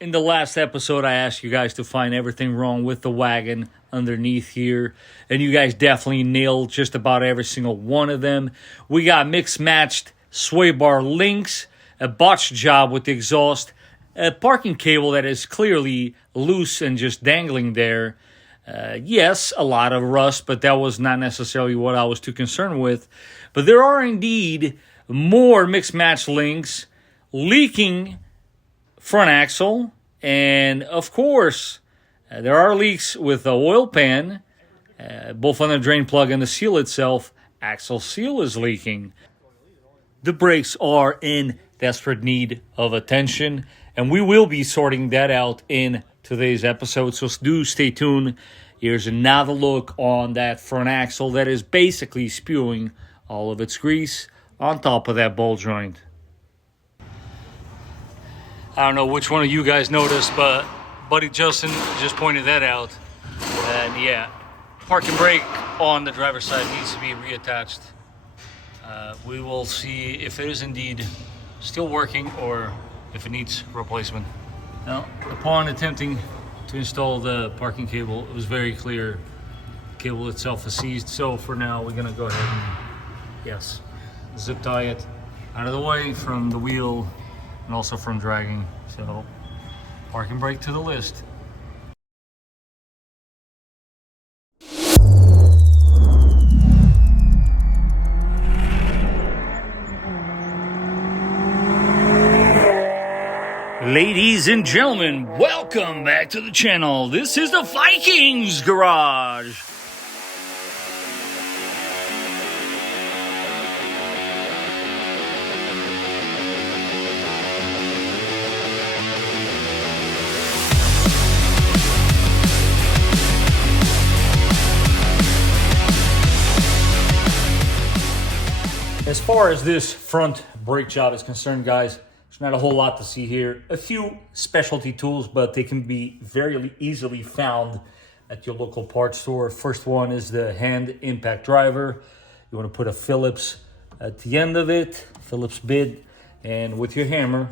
In the last episode, I asked you guys to find everything wrong with the wagon underneath here, and you guys definitely nailed just about every single one of them. We got mixed-matched sway bar links, a botched job with the exhaust, a parking cable that is clearly loose and just dangling there. Yes, a lot of rust, but that was not necessarily what I was too concerned with. But there are indeed more mixed-match links, leaking front axle, and of course, there are leaks with the oil pan, both on the drain plug and the seal itself. Axle seal is leaking. The brakes are in desperate need of attention, and we will be sorting that out in today's episode, so do stay tuned. Here's another look on that front axle that is basically spewing all of its grease on top of that ball joint. I don't know which one of you guys noticed, but buddy Justin just pointed that out. And yeah, parking brake on the driver's side needs to be reattached. We will see if it is indeed still working or if it needs replacement. Now, upon attempting to install the parking cable, it was very clear the cable itself is seized. So for now, we're gonna go ahead and, yes, zip tie it out of the way from the wheel and also from dragging. So parking brake to the list. Ladies and gentlemen, welcome back to the channel. This is the Vikings Garage. As far as this front brake job is concerned, guys, there's not a whole lot to see here. A few specialty tools, but they can be very easily found at your local parts store. First one is the hand impact driver. You want to put a Phillips at the end of it, Phillips bit, and with your hammer,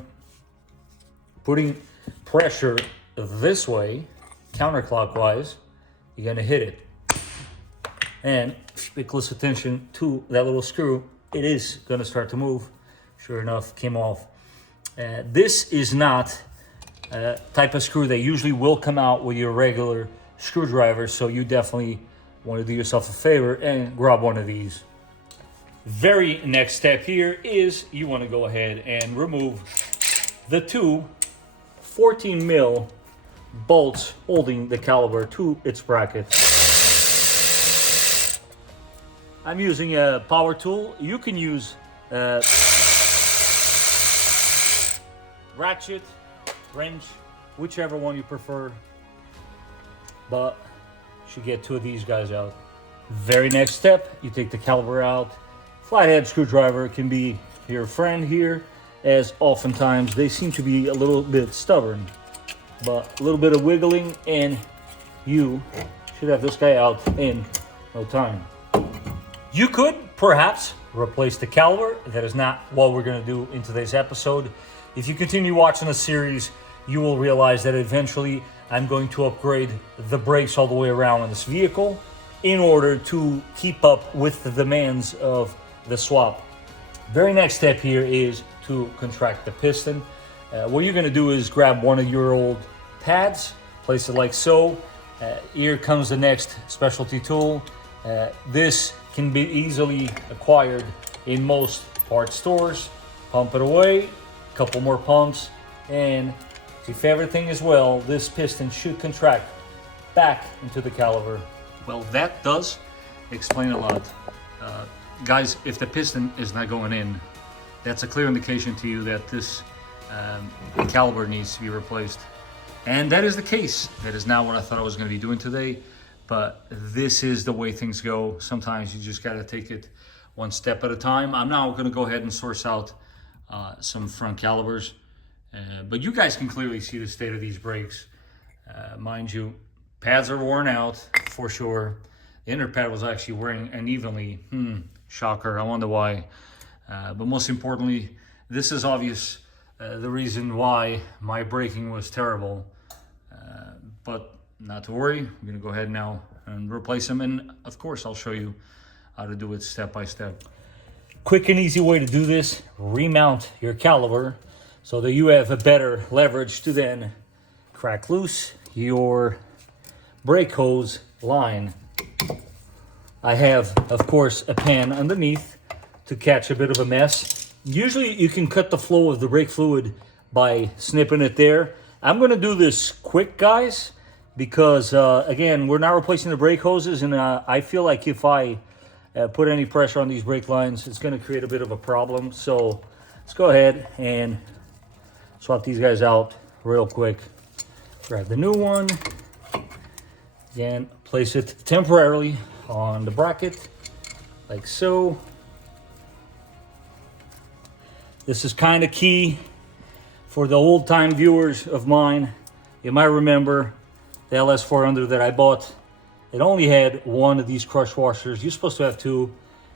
putting pressure this way, counterclockwise, you're going to hit it. And if you pay close attention to that little screw, it is going to start to move. Sure enough, came off. This is not a type of screw that usually will come out with your regular screwdriver, so you definitely want to do yourself a favor and grab one of these. Very next step here is you want to go ahead and remove the two 14 mil bolts holding the caliper to its bracket. I'm using a power tool. You can use ratchet, wrench, whichever one you prefer, but you should get two of these guys out. Very next step, you take the caliper out. Flathead screwdriver can be your friend here, as oftentimes they seem to be a little bit stubborn, but a little bit of wiggling and you should have this guy out in no time. You could perhaps replace the caliper. That is not what we're going to do in today's episode. If you continue watching the series, you will realize that eventually I'm going to upgrade the brakes all the way around on this vehicle in order to keep up with the demands of the swap. Very next step here is to contract the piston. What you're going to do is grab one of your old pads, place it like so. Here comes the next specialty tool. This can be easily acquired in most parts stores. Pump it away, a couple more pumps, and if everything is well, this piston should contract back into the caliper. Well, that does explain a lot. Guys, if the piston is not going in, that's a clear indication to you that this caliper needs to be replaced. And that is the case. That is not what I thought I was going to be doing today. But this is the way things go. Sometimes you just got to take it one step at a time. I'm now going to go ahead and source out some front calipers. But you guys can clearly see the state of these brakes. Mind you, pads are worn out for sure. The inner pad was actually wearing unevenly. Shocker, I wonder why. But most importantly, this is obvious the reason why my braking was terrible. But not to worry, I'm gonna go ahead now and replace them. And of course, I'll show you how to do it step by step. Quick and easy way to do this: remount your caliper so that you have a better leverage to then crack loose your brake hose line. I have, of course, a pan underneath to catch a bit of a mess. Usually you can cut the flow of the brake fluid by snipping it there. I'm going to do this quick, guys, because again, we're not replacing the brake hoses, and I feel like if I put any pressure on these brake lines, it's going to create a bit of a problem. So let's go ahead and swap these guys out real quick. Grab the new one. Again, place it temporarily on the bracket, like so. This is kind of key for the old-time viewers of mine. You might remember the LS400 that I bought. It only had one of these crush washers. You're supposed to have two,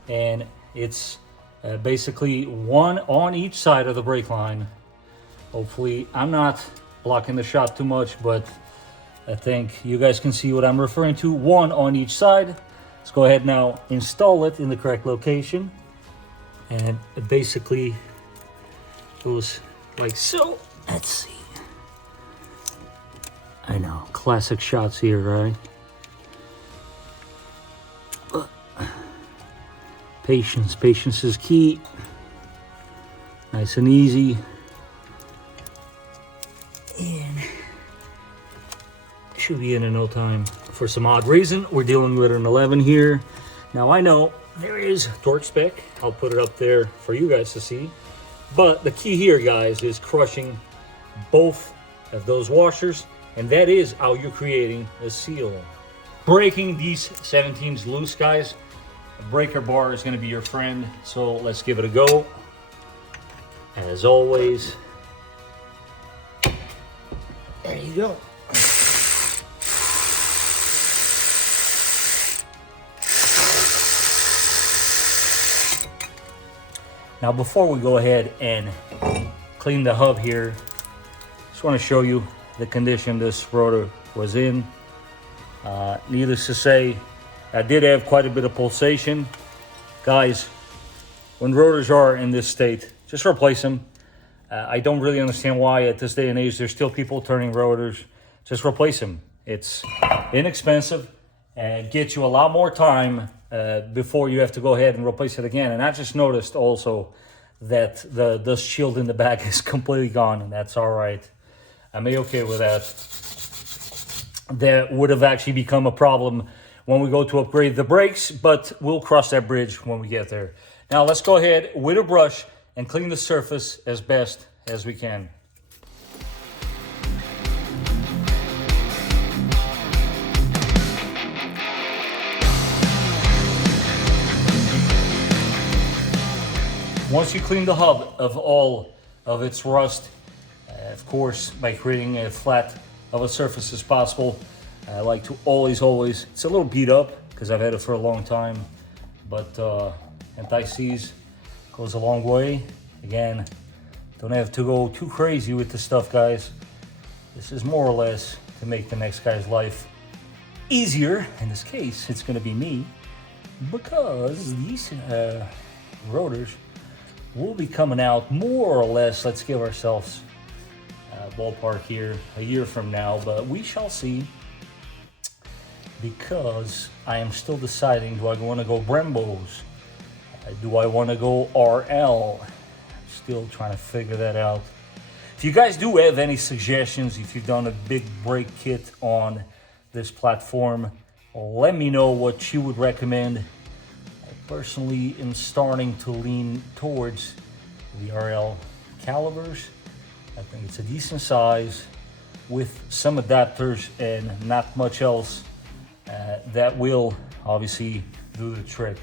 and it's basically one on each side of the brake line. Hopefully, I'm not blocking the shot too much, but I think you guys can see what I'm referring to. One on each side. Let's go ahead now, install it in the correct location. And it basically goes like so. Let's see. I know, classic shots here, right? Patience is key. Nice and easy. And should be in no time. For some odd reason, we're dealing with an 11 here. Now I know there is torque spec. I'll put it up there for you guys to see. But the key here, guys, is crushing both of those washers, and that is how you're creating a seal. Breaking these 17s loose, guys, a breaker bar is going to be your friend. So let's give it a go. As always, there you go. Now, before we go ahead and clean the hub here, just want to show you the condition this rotor was in. Needless to say, I did have quite a bit of pulsation. Guys, when rotors are in this state, just replace them. I don't really understand why at this day and age there's still people turning rotors. Just replace them. It's inexpensive and gets you a lot more time before you have to go ahead and replace it again. And I just noticed also that the shield in the back is completely gone, and that's all right. I'm okay with that. That would have actually become a problem when we go to upgrade the brakes, but we'll cross that bridge when we get there. Now let's go ahead with a brush and clean the surface as best as we can. Once you clean the hub of all of its rust, of course, by creating as flat of a surface as possible, I like to always, it's a little beat up because I've had it for a long time, but anti-seize goes a long way. Again, don't have to go too crazy with this stuff, guys. This is more or less to make the next guy's life easier. In this case, it's going to be me, because these rotors will be coming out more or less, let's give ourselves a ballpark here, a year from now, but we shall see, because I am still deciding, do I want to go Brembos? Do I want to go RL? Still trying to figure that out. If you guys do have any suggestions, if you've done a big brake kit on this platform, let me know what you would recommend. I personally am starting to lean towards the RL calibers. I think it's a decent size with some adapters and not much else. That will obviously do the trick.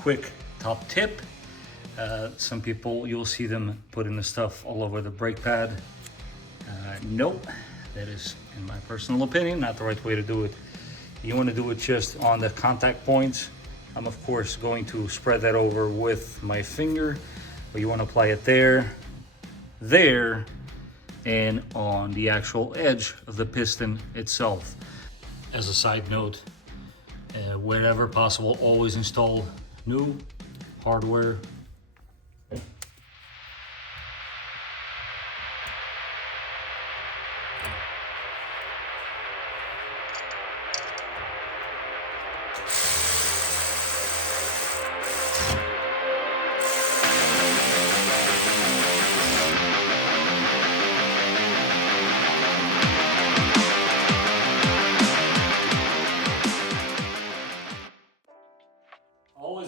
quick top tip. Some people, you'll see them putting the stuff all over the brake pad. Nope, that is, in my personal opinion, not the right way to do it. You want to do it just on the contact points. I'm of course going to spread that over with my finger, but you want to apply it there, there, and on the actual edge of the piston itself. As a side note, whenever possible, always install new hardware.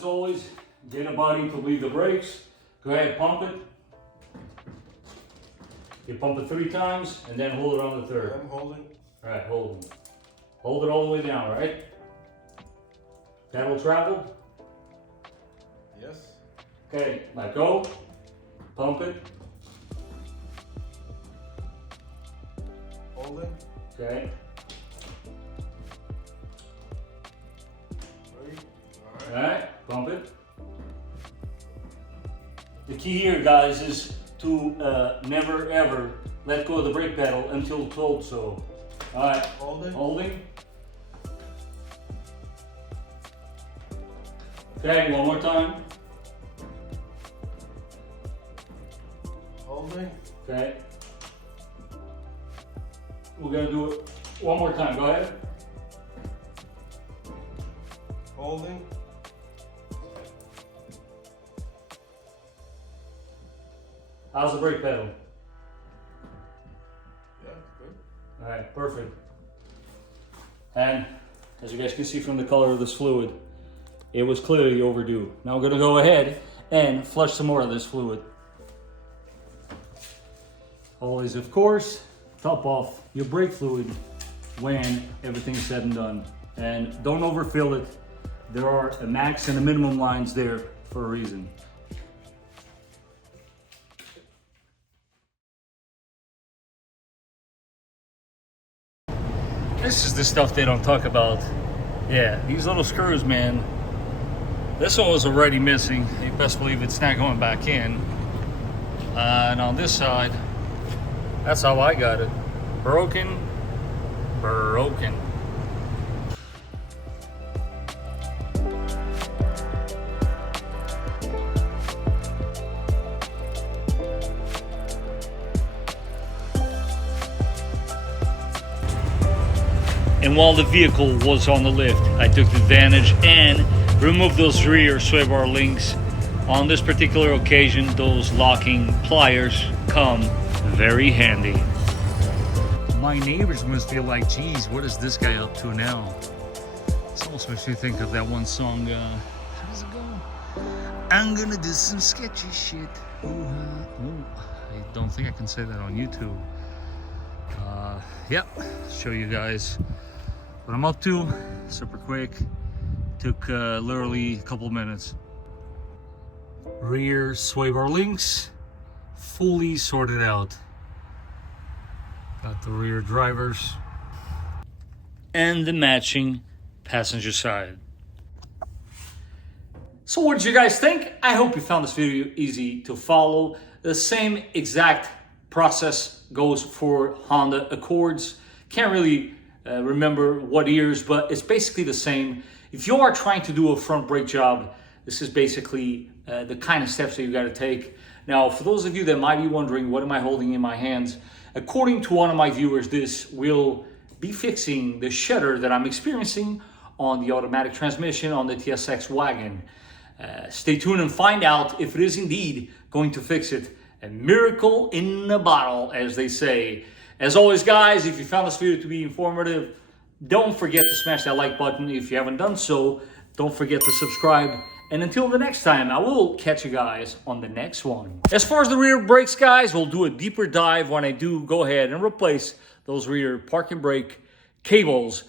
Always get a body to leave the brakes. Go ahead, pump it. You pump it 3 times and then hold it on the third. I'm holding. All right, hold it. Hold it all the way down, right? Pedal traveled? Yes. Okay, let go. Pump it. Holding. Okay. Ready? All right, pump it. The key here, guys, is to never ever let go of the brake pedal until told so. All right, Holding. holding. Okay, one more time. Holding. Okay. We're gonna do it one more time. Go ahead. Holding. How's the brake pedal? Yeah, good. All right, perfect. And as you guys can see from the color of this fluid, it was clearly overdue. Now we're gonna go ahead and flush some more of this fluid. Always, of course, top off your brake fluid when everything's said and done. And don't overfill it. There are a max and a minimum lines there for a reason. This is the stuff they don't talk about. Yeah, these little screws, man. This one was already missing. You best believe it's not going back in. And on this side, that's how I got it. Broken. And while the vehicle was on the lift, I took advantage and removed those rear sway bar links. On this particular occasion, those locking pliers come very handy. My neighbors must feel like, geez, what is this guy up to now? This almost makes me think of that one song, how does it go? I'm gonna do some sketchy shit. Ooh, I don't think I can say that on YouTube. Yep, show you guys what I'm up to. Super quick. Took literally a couple minutes. Rear sway bar links fully sorted out. Got the rear drivers and the matching passenger side. So what did you guys think? I hope you found this video easy to follow. The same exact process goes for Honda Accords. Can't really remember what years, but it's basically the same. If you are trying to do a front brake job, this is basically the kind of steps that you got to take. Now, for those of you that might be wondering, what am I holding in my hands? According to one of my viewers, this will be fixing the shudder that I'm experiencing on the automatic transmission on the TSX wagon. Stay tuned and find out if it is indeed going to fix it. A miracle in a bottle, as they say. As always, guys, if you found this video to be informative, don't forget to smash that like button. If you haven't done so, don't forget to subscribe. And until the next time, I will catch you guys on the next one. As far as the rear brakes, guys, we'll do a deeper dive when I do go ahead and replace those rear parking brake cables.